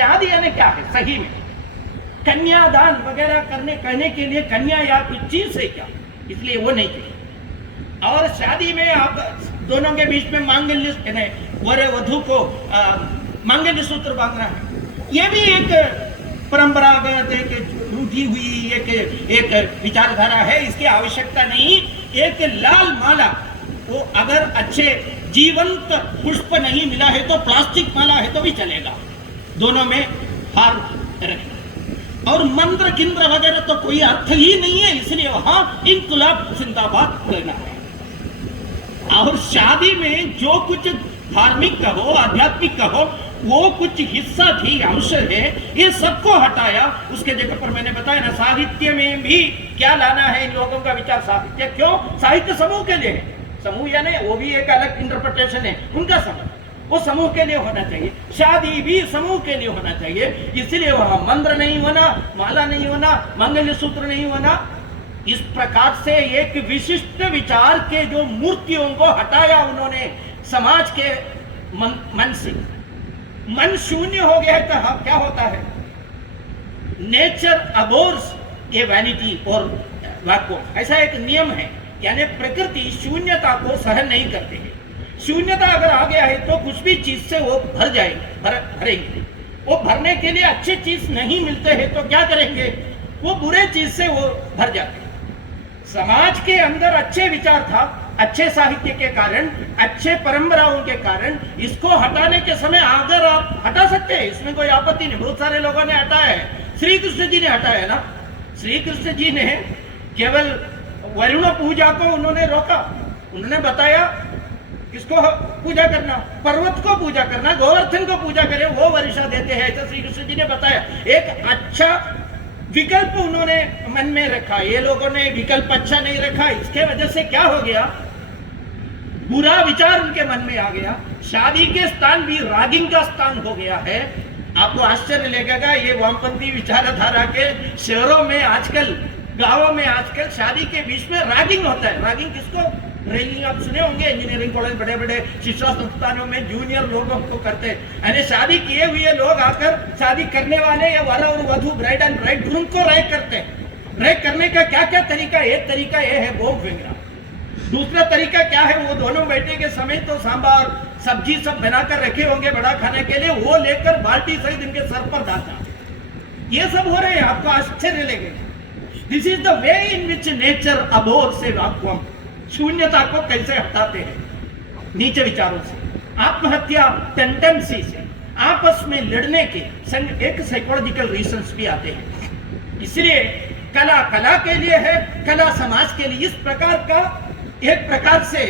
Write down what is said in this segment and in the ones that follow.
शादी यानी क्या है सही में? कन्यादान वगैरह कहने के लिए कन्या या कुछ चीज है क्या? इसलिए वो नहीं चाहिए। और शादी में आप दोनों के बीच में मांगल्य वर वधु को मांगल्य सूत्र बांधना है, ये भी एक परंपरागत एक रूठी हुई एक विचारधारा है। इसकी आवश्यकता नहीं। एक लाल माला, वो अगर अच्छे जीवंत पुष्प नहीं मिला है तो प्लास्टिक माला है तो भी चलेगा, दोनों में हार रखना। और मंत्र किंद्र वगैरह तो कोई अर्थ ही नहीं है, इसलिए वहां इनकलाब जिंदाबाद लेना है। और शादी में जो कुछ धार्मिक कहो आध्यात्मिक कहो वो कुछ हिस्सा थी, अंश है, ये सबको हटाया। उसके जगह पर मैंने बताया ना, साहित्य में भी क्या लाना है इन लोगों का विचार। साहित्य क्यों? साहित्य समूह के लिए है। समूह यानी वो भी एक अलग इंटरप्रिटेशन है उनका समूह, वो समूह के लिए होना चाहिए। शादी भी समूह के लिए होना चाहिए, इसलिए वहां मंत्र नहीं होना, माला नहीं होना, मंगल सूत्र नहीं होना। इस प्रकार से एक विशिष्ट विचार के जो मूर्तियों को हटाया उन्होंने समाज के मन से। मन शून्य हो गया है तो हाँ क्या होता है? नेचर अबोर्स ए वैनिटी और वैक्यूम, ऐसा एक नियम है। यानी प्रकृति शून्यता को सहन नहीं करते है। शून्यता अगर आ गया है तो कुछ भी चीज से वो भरेंगे। वो भरने के लिए अच्छी चीज नहीं मिलते हैं तो क्या करेंगे? वो बुरे चीज से वो भर जाते हैं। समाज के अंदर अच्छे विचार था, अच्छे साहित्य के कारण, अच्छे परंपराओं के कारण, इसको हटाने के समय अगर आप हटा सकते हैं, इसमें कोई आपत्ति नहीं। बहुत सारे लोगों ने हटाया है, श्री कृष्ण जी ने हटाया ना। श्री कृष्ण जी ने केवल वरुण पूजा को उन्होंने रोका। उन्होंने बताया किसको पूजा करना? पर्वत को पूजा करना, गोवर्धन को पूजा करें, वो वर्षा देते हैं, ऐसा श्री कृष्ण जी ने बताया। एक अच्छा विकल्प उन्होंने मन में रखा। ये लोगों ने विकल्प अच्छा नहीं रखा, इसके वजह से क्या हो गया? बुरा विचार उनके मन में आ गया। शादी के स्थान भी रागिंग का स्थान हो गया है। आपको आश्चर्य लगेगा, ये वामपंथी विचारधारा के शहरों में आजकल, गांवों में आजकल शादी के बीच में रागिंग होता है। रागिंग किसको? रेलिंग आप सुने होंगे, इंजीनियरिंग कॉलेज, बड़े बड़े शिक्षा संस्थानों में जूनियर लोगों को करते हैं। यानी शादी किए हुए लोग आकर शादी करने वाले या वर और वधु, ब्राइड एंड ब्राइड ग्रूम को रैक करते हैं। रैक करने का क्या क्या तरीका? एक तरीका यह है बॉम्ब फेंकना। दूसरा तरीका क्या है? वो दोनों बैठे के समय तो सांभर सब्जी सब बनाकर रखे होंगे बड़ा खाने के लिए, वो लेकर बाल्टी सहित इनके सर पर डालना। ये सब हो रहे हैं, आपको आश्चर्य लगेगा। This is the way in which nature abhors a vacuum. शून्यता को कैसे हटाते हैं? नीचे विचारों से, आत्महत्या टेंडेंसी से, आपस में लड़ने के एक साइकोलॉजिकल रीजंस भी आते हैं। इसलिए कला कला के लिए है, कला समाज के लिए। इस प्रकार का एक प्रकार से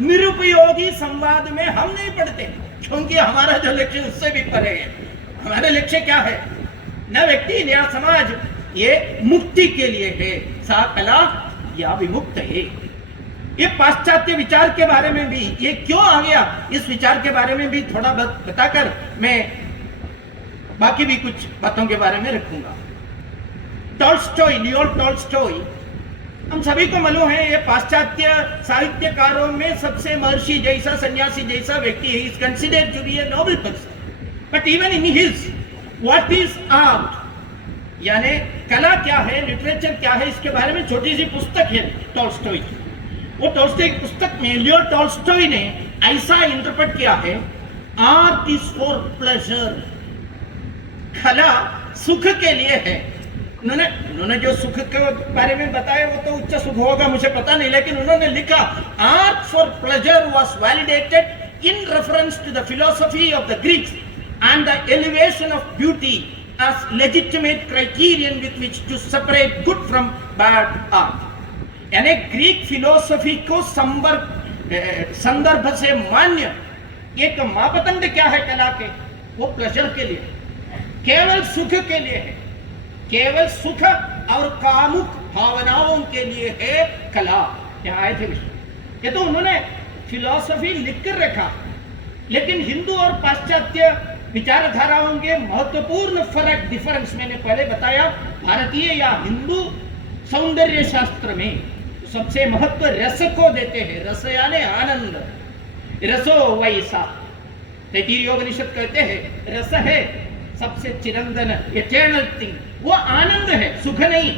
निरुपयोगी संवाद में हम नहीं पढ़ते, क्योंकि हमारा जो लक्ष्य उससे भी परे है। हमारा लक्ष्य क्या है? न व्यक्ति न समाज, ये मुक्ति के लिए है। सा कला या विमुक्त है। ये पाश्चात्य विचार के बारे में भी, ये क्यों आ गया, इस विचार के बारे में भी थोड़ा बताकर मैं बाकी भी कुछ बातों के बारे में रखूंगा। टॉल्स्टॉय, लियो टॉल्स्टॉय, हम सभी को मालूम है, ये पाश्चात्य साहित्यकारों में सबसे महर्षि जैसा, सन्यासी जैसा व्यक्ति है। Is considered to be a noble person, but even in his what is art, यानी कला क्या है, लिटरेचर क्या है, इसके बारे में छोटी सी पुस्तक है टॉल्स्टॉय की। वो टॉल्स्टॉय की पुस्तक में लियो टॉल्स्टॉय ने ऐसा इंटरप्रेट किया है, आर्ट इज फॉर प्लेजर, कला सुख के लिए है। उन्होंने जो सुख के बारे में बताया वो तो उच्च सुख होगा, मुझे पता नहीं, लेकिन उन्होंने लिखा art for pleasure was validated in reference to the philosophy of the Greeks and the elevation of beauty as legitimate criterion with which to separate good from bad art. यानी ग्रीक फिलोसफी को संदर्भ से मान्य एक मापदंड क्या है कला के? वो प्लेजर के लिए, केवल सुख के लिए है, केवल सुख और कामुक भावनाओं के लिए है कला। यहाँ आए थे, ये तो उन्होंने फिलोसफी लिखकर रखा। लेकिन हिंदू और पाश्चात्य विचारधाराओं के महत्वपूर्ण फर्क, डिफरेंस मैंने पहले बताया। भारतीय या हिंदू सौंदर्य शास्त्र में सबसे महत्व रस को देते हैं। रस यानी आनंद, रसो वैसा, तैत्तिरीयोपनिषद कहते हैं रस है सबसे चिरंतन एटर्नल थिंग, वो आनंद है, सुख नहीं।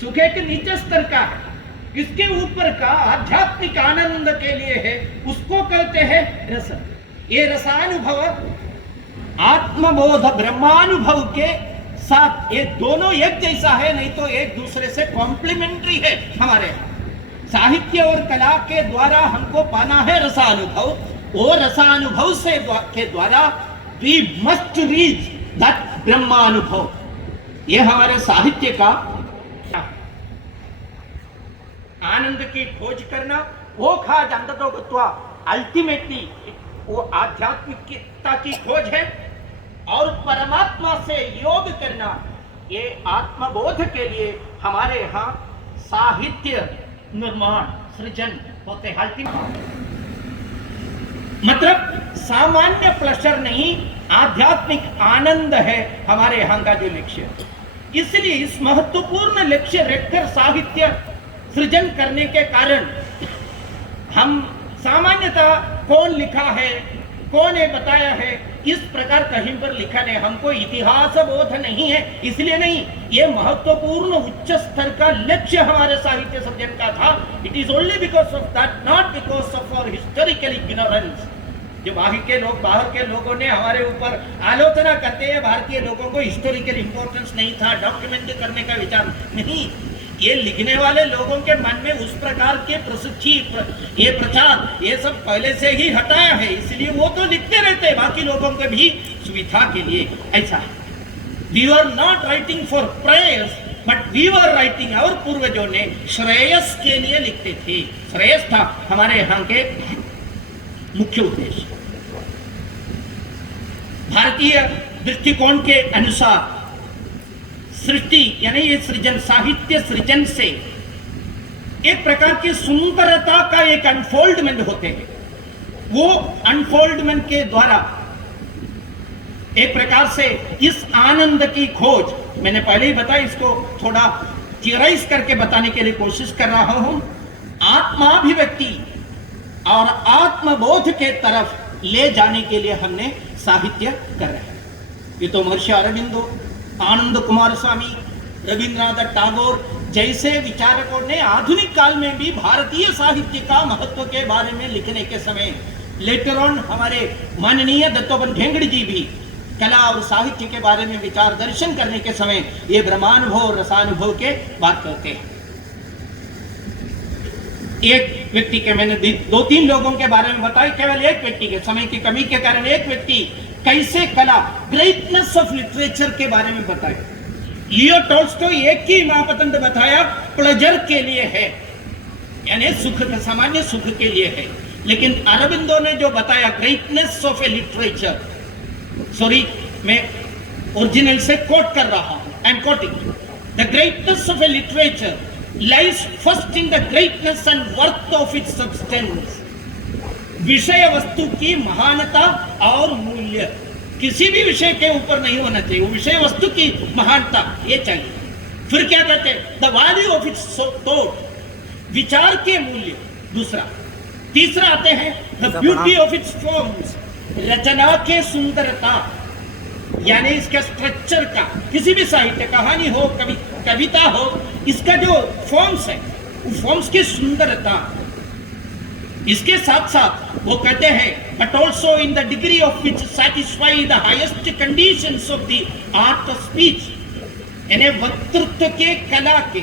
सुख एक नीचे स्तर का है, इसके ऊपर का आध्यात्मिक आनंद के लिए है, उसको कहते हैं रस। ये रसानुभव आत्मबोध ब्रह्मानुभव के साथ, ये दोनों एक जैसा है, नहीं तो एक दूसरे से कॉम्प्लीमेंट्री है। हमारे यहाँ साहित्य और कला के द्वारा हमको पाना है रसानुभव, वो रसानुभव से के द्वारा वी मस्ट रीच दैट ब्रह्मानुभव। ये हमारे साहित्य का आनंद की खोज करना, वो खाज अंततोगत्वा अल्टीमेटली वो आध्यात्मिकता की खोज है, और परमात्मा से योग करना, ये आत्मबोध के लिए हमारे यहाँ साहित्य निर्माण सृजन होते हैं। मतलब सामान्य प्लेजर नहीं, आध्यात्मिक आनंद है हमारे यहाँ का जो लक्ष्य। इसलिए इस महत्वपूर्ण लक्ष्य रखकर साहित्य सृजन करने के कारण हम सामान्यतः कौन लिखा है, कौन ने बताया है, इस प्रकार कहीं पर लिखा नहीं, हमको इतिहास बोध नहीं है, इसलिए नहीं। ये महत्वपूर्ण उच्च स्तर का लक्ष्य हमारे साहित्य सृजन का था। It is only because of that, not because of our historical ignorance. जो बाहर के लोगों ने हमारे ऊपर आलोचना करते हैं, भारतीय लोगों को हिस्टोरिकल इंपॉर्टेंस नहीं था, डॉक्यूमेंट करने का विचार नहीं। ये लिखने वाले लोगों के मन में उस प्रकार के प्रसिद्धि, ये प्रचार, ये सब पहले से ही हटाया है, इसलिए वो तो लिखते रहते हैं, बाकी लोगों के भी सुविधा के लिए। ऐसा we are not writing for prayers, but we are writing, और पूर्वजों ने श्रेयस के लिए लिखते थे। श्रेयस था हमारे यहाँ के मुख्य उद्देश्य। भारतीय दृष्टिकोण के अनुसार सृष्टि यानी ये सृजन, साहित्य सृजन से एक प्रकार की सुंदरता का एक अनफोल्डमेंट होते हैं। वो अनफोल्डमेंट के द्वारा एक प्रकार से इस आनंद की खोज, मैंने पहले ही बताया, इसको थोड़ा थियराइज करके बताने के लिए कोशिश कर रहा हूं। आत्माभिव्यक्ति और आत्मबोध के तरफ ले जाने के लिए हमने साहित्य कर रहे हैं। ये तो महर्षि अरविंदो, आनंद कुमार स्वामी, रविंद्रनाथ टैगोर जैसे विचारकों ने आधुनिक काल में भी भारतीय साहित्य का महत्व के बारे में लिखने के समय, लेटर ऑन हमारे माननीय दत्तोपंत ठेंगड़ी जी भी कला और साहित्य के बारे में विचार दर्शन करने के समय ये ब्रह्मानुभव और रसानुभव के बात करते हैं। एक व्यक्ति के, मैंने 2-3 लोगों के बारे में बताया, केवल एक व्यक्ति के, समय की कमी के कारण एक व्यक्ति कैसे कला, ग्रेटनेस ऑफ लिटरेचर के बारे में बताया। लियो टॉल्स्टॉय एक ही महापतंत बताया, प्लेजर के लिए है, यानी सुख, सामान्य सुख के लिए है। लेकिन अरविंदो ने जो बताया greatness of A literature, sorry मैं ओरिजिनल से कोट कर रहा हूं, I am quoting, the greatness of A literature lies first in the greatness and worth of its substance। विषय वस्तु की महानता और मूल्य किसी भी विषय के ऊपर नहीं होना चाहिए, वो विषय वस्तु की महानता ये चाहिए। फिर क्या कहते हैं, the value of its thought, विचार के मूल्य दूसरा। तीसरा आते हैं the beauty of its forms, रचना के सुंदरता, यानी इसका स्ट्रक्चर का, किसी भी साहित्य, कहानी हो, कविता हो, इसका जो फॉर्म्स है, वो फॉर्म्स की सुंदरता। इसके साथ साथ वो कहते हैं but also in the degree of which satisfy the highest conditions of the art of speech, यानी वक्तृत्व के, कला के,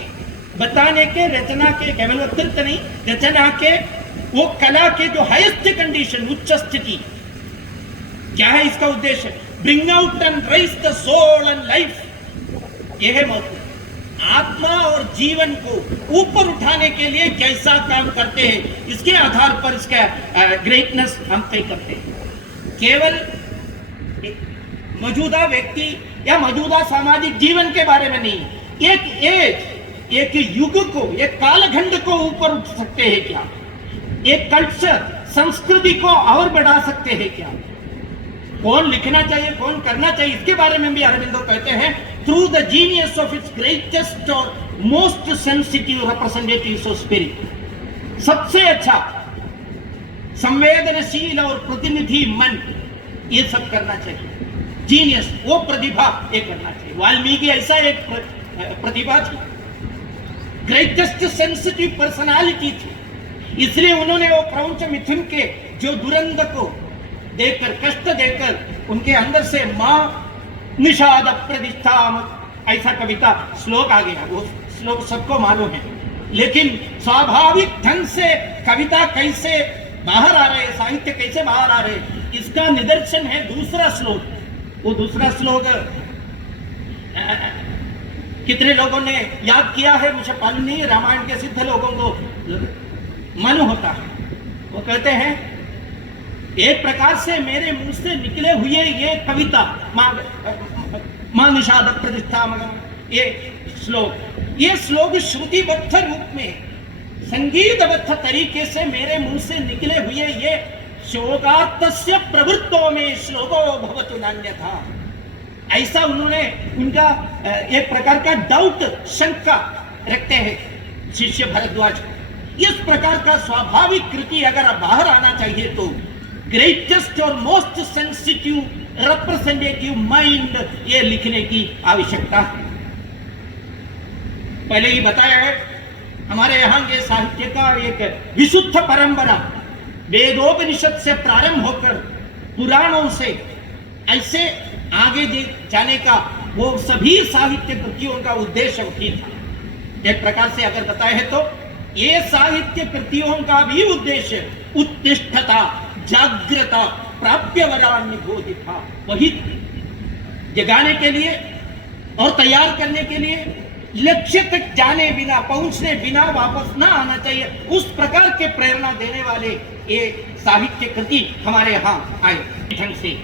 बताने के, रचना के, केवल वक्तृत्व नहीं, रचना के, वो कला के जो हाईएस्ट कंडीशन, उच्च स्थिति। क्या है इसका उद्देश्य? Bring out and raise the soul and life, यह है महत्व। आत्मा और जीवन को ऊपर उठाने के लिए कैसा काम करते हैं, इसके आधार पर इसका ग्रेटनेस हम तय करते हैं। केवल मौजूदा व्यक्ति या मौजूदा सामाजिक जीवन के बारे में नहीं, एक एज, एक युग को, एक कालखंड को ऊपर उठ सकते हैं क्या, एक कल्चर, संस्कृति को और बढ़ा सकते हैं क्या, कौन लिखना चाहिए, कौन करना चाहिए, इसके बारे में भी अरविंदो कहते हैं through the genius of its greatest और most sensitive representatives of spirit. सबसे अच्छा संवेदनशील और प्रतिनिधि मन, ये सब करना चाहिए। जीनियस, वो प्रतिभा ये करना चाहिए। वाल्मीकि ऐसा एक प्रतिभा थी, ग्रेटेस्ट सेंसिटिव पर्सनालिटी थी, इसलिए उन्होंने वो क्रौंच मिथुन के जो दुरंत को देखकर, कष्ट देकर, उनके अंदर से मां निषाद प्रतिष्ठा, ऐसा कविता श्लोक आ गया, वो श्लोक सबको मालूम है। लेकिन स्वाभाविक ढंग से कविता कैसे बाहर आ रहे, साहित्य कैसे बाहर आ रहे, इसका निदर्शन है दूसरा श्लोक। वो दूसरा श्लोक कितने लोगों ने याद किया है मुझे मालूम नहीं, रामायण के सिद्ध लोगों को मालूम होता है। वो कहते हैं, एक प्रकार से मेरे मुंह से निकले हुए ये कविता, मां निषाद प्रतिष्ठा मगम, ये श्लोक श्रुतिबद्ध रूप में, संगीतबद्ध तरीके से मेरे मुंह से निकले हुए ये शोकार्तस्य प्रवृत्तो में श्लोको भवतु नान्यथा, ऐसा उन्होंने उनका एक प्रकार का डाउट, शंका रखते हैं शिष्य भरद्वाज। इस प्रकार का स्वाभाविक कृति अगर बाहर आना चाहिए तो ग्रेटेस्ट और मोस्ट सेंसिटिव रिप्रेजेंटेटिव माइंड ये लिखने की आवश्यकता है। पहले ही बताया है, हमारे यहाँ के साहित्य का एक विशुद्ध परंपरा वेदोपनिषद से प्रारंभ होकर पुराणों से ऐसे आगे जाने का वो सभी साहित्य कृतियों का उद्देश्य वही था। एक प्रकार से अगर बताए है तो ये साहित्य कृतियों का भी उद्देश्य उत्तिष्ठता, जागृता, प्राप्य वरान्य बोधिता, वही जगाने के लिए और तैयार करने के लिए, लक्ष्य तक जाने बिना, पहुंचने बिना वापस ना आना चाहिए, उस प्रकार के प्रेरणा देने वाले ये साहित्य कृति हमारे यहाँ आए ढंग से